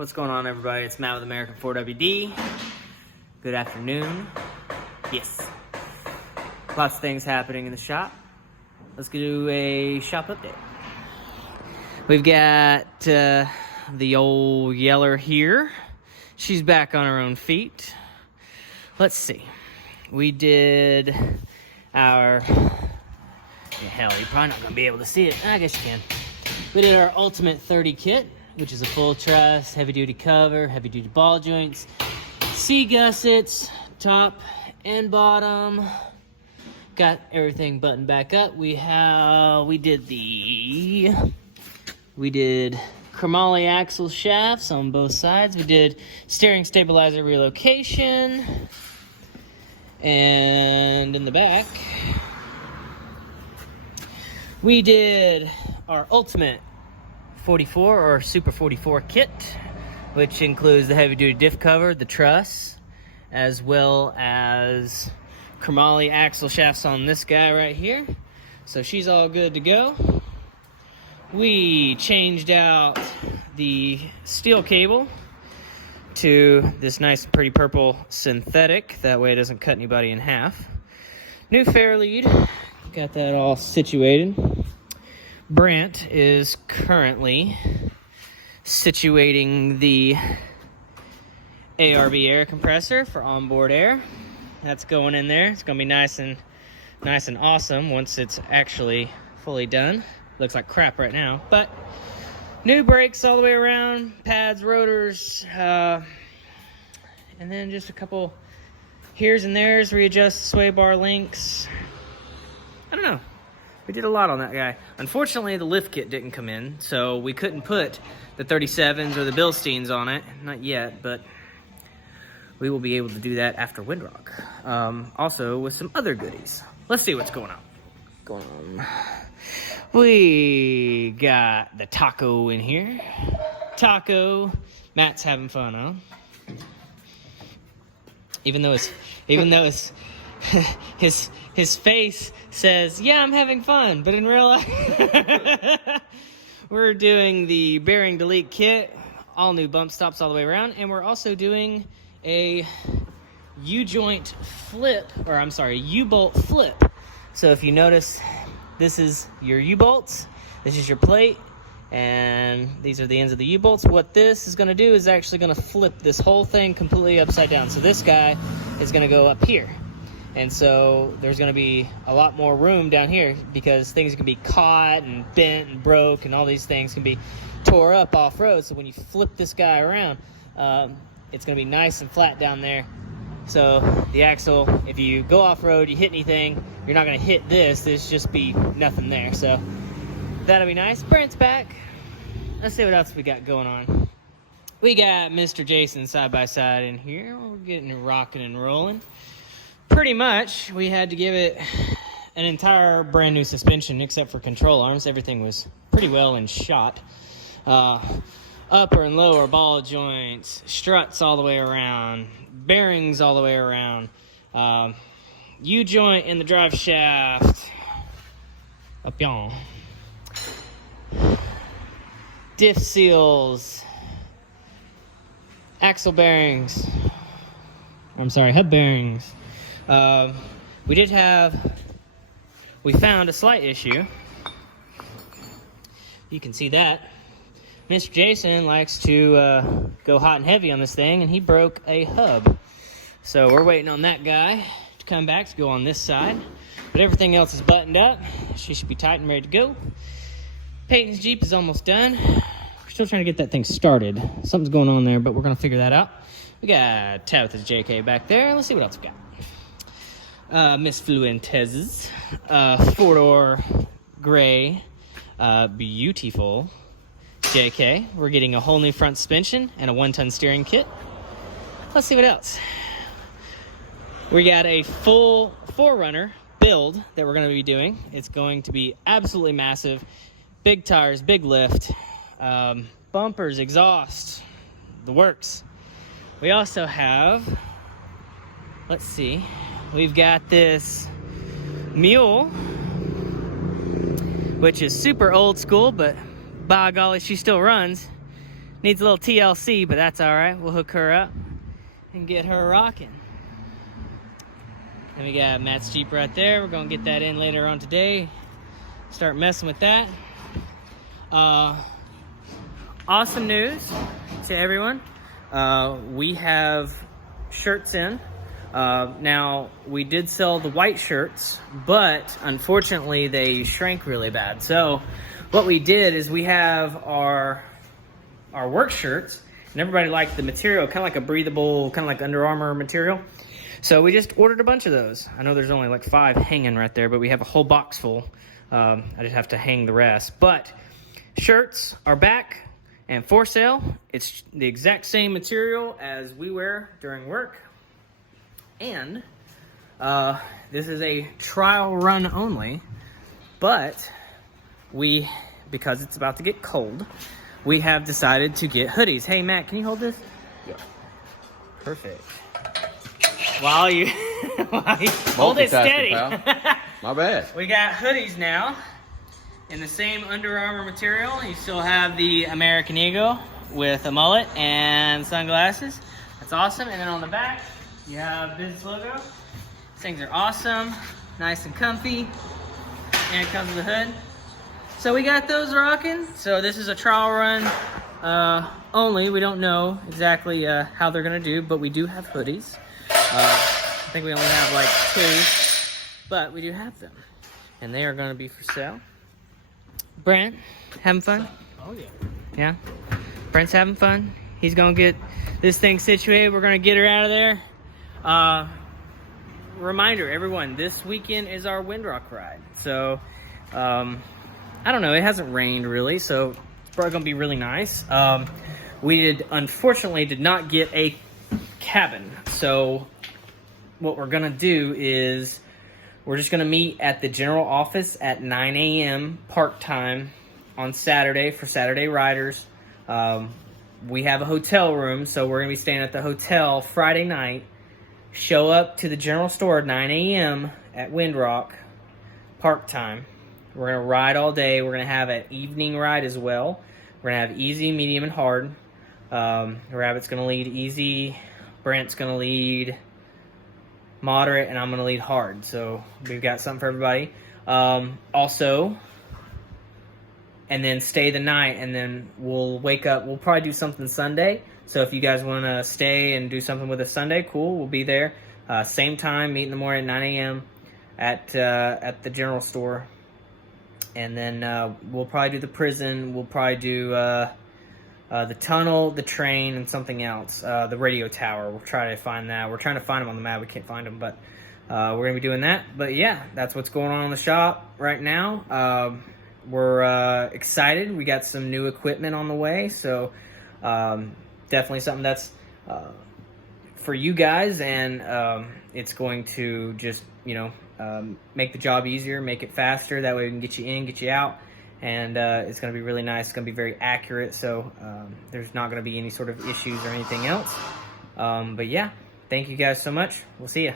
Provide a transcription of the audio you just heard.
What's going on, everybody? It's Matt with American 4WD. Good afternoon. Yes. Lots of things happening in the shop. Let's do a shop update. We've got the old Yeller here. She's back on her own feet. Let's see. We did our... hell, you're probably not going to be able to see it. I guess you can. We did our Ultimate 30 kit, which is a full truss, heavy-duty cover, heavy-duty ball joints, C-gussets, top and bottom. Got everything buttoned back up. We did chromoly axle shafts on both sides. We did steering stabilizer relocation. And in the back, we did our Ultimate 44 or Super 44 kit, which includes the heavy-duty diff cover, the truss, as well as chromoly axle shafts on this guy right here. So she's all good to go. We changed out the steel cable to this nice pretty purple synthetic. That way it doesn't cut anybody in half. New fair lead. Got that all situated. Brant is currently situating the ARB air compressor for onboard air. That's going in there. It's gonna be nice and awesome once it's actually fully done. Looks like crap right now, but new brakes all the way around, pads, rotors, and then just a couple here's and there's, readjust sway bar links. I don't know. We did a lot on that guy. Unfortunately, the lift kit didn't come in, so we couldn't put the 37s or the Bilsteins on it. Not yet, but we will be able to do that after Windrock. Also, with some other goodies. Let's see what's going on. We got the Taco in here. Taco. Matt's having fun, huh? Even though his face says, yeah, I'm having fun, but in real life, we're doing the bearing delete kit, all new bump stops all the way around, and we're also doing a U-joint flip, or I'm sorry, U-bolt flip. So if you notice, this is your U-bolts, this is your plate, and these are the ends of the U-bolts. What this is going to do is actually going to flip this whole thing completely upside down. So this guy is going to go up here. And so there's going to be a lot more room down here because things can be caught and bent and broke, and all these things can be tore up off-road. So when you flip this guy around, it's going to be nice and flat down there. So the axle, if you go off-road, you hit anything, you're not going to hit this. There's just be nothing there. So that'll be nice. Brent's back. Let's see what else we got going on. We got Mr. Jason side-by-side in here. We're getting rocking and rolling. Pretty much, we had to give it an entire brand new suspension except for control arms. Everything was pretty well in shot. Upper and lower ball joints, struts all the way around, bearings all the way around, U-joint in the drive shaft, up yon. Diff seals, axle bearings, hub bearings. We found a slight issue. You can see that. Mr. Jason likes to go hot and heavy on this thing, and he broke a hub. So we're waiting on that guy to come back to go on this side. But everything else is buttoned up. She should be tight and ready to go. Peyton's Jeep is almost done. We're still trying to get that thing started. Something's going on there, but we're going to figure that out. We got Tabitha's JK back there. Let's see what else we got. Miss Fluentez's 4-door gray, beautiful JK. We're getting a whole new front suspension and a 1-ton steering kit. Let's see what else. We got a full 4Runner build that we're going to be doing. It's going to be absolutely massive. Big tires, big lift, bumpers, exhaust, the works. We also have, let's see, we've got this mule, which is super old school, but by golly, she still runs. Needs a little TLC, but that's all right. We'll hook her up and get her rocking. And we got Matt's Jeep right there. We're gonna get that in later on today. Start messing with that. Awesome news to everyone. We have shirts in. Now, we did sell the white shirts, but unfortunately they shrank really bad. So what we did is we have our work shirts, and everybody liked the material, kind of like a breathable, kind of like Under Armour material. So we just ordered a bunch of those. I know there's only like 5 hanging right there, but we have a whole box full. I just have to hang the rest. But shirts are back and for sale. It's the exact same material as we wear during work. And this is a trial run only, but because it's about to get cold, we have decided to get hoodies. Hey, Matt, can you hold this? Yeah. Perfect. While you hold it steady. My bad. We got hoodies now in the same Under Armour material. You still have the American Eagle with a mullet and sunglasses. That's awesome. And then on the back, you have business logo. These things are awesome, nice and comfy, and it comes with a hood. So we got those rocking. So this is a trial run only. We don't know exactly how they're gonna do, but we do have hoodies. I think we only have like 2, but we do have them, and they are gonna be for sale. Brent, having fun? Oh yeah. Yeah? Brent's having fun. He's gonna get this thing situated. We're gonna get her out of there. Reminder, everyone, this weekend is our Windrock ride. So, I don't know, it hasn't rained really, so it's probably gonna be really nice. We unfortunately did not get a cabin. So what we're gonna do is we're just gonna meet at the general office at 9 a.m. park time on Saturday for Saturday riders. We have a hotel room, so we're gonna be staying at the hotel Friday night. Show up to the general store at 9 a.m. at Windrock park time. We're gonna ride all day. We're gonna have an evening ride as well. We're gonna have easy, medium, and hard. Rabbit's gonna lead easy. Brent's gonna lead moderate, and I'm gonna lead hard. So we've got something for everybody. Also, and then stay the night, and then we'll wake up. We'll probably do something Sunday. So if you guys want to stay and do something with us Sunday, cool. We'll be there. Same time, meet in the morning at 9 a.m. at the general store. And then we'll probably do the prison. We'll probably do the tunnel, the train, and something else. The radio tower. We'll try to find that. We're trying to find them on the map. We can't find them, but we're going to be doing that. But yeah, that's what's going on in the shop right now. We're excited. We got some new equipment on the way. So definitely something that's for you guys. And it's going to just, make the job easier, make it faster. That way we can get you in, get you out. And it's going to be really nice. It's going to be very accurate, so there's not going to be any sort of issues or anything else. But yeah, thank you guys so much. We'll see you.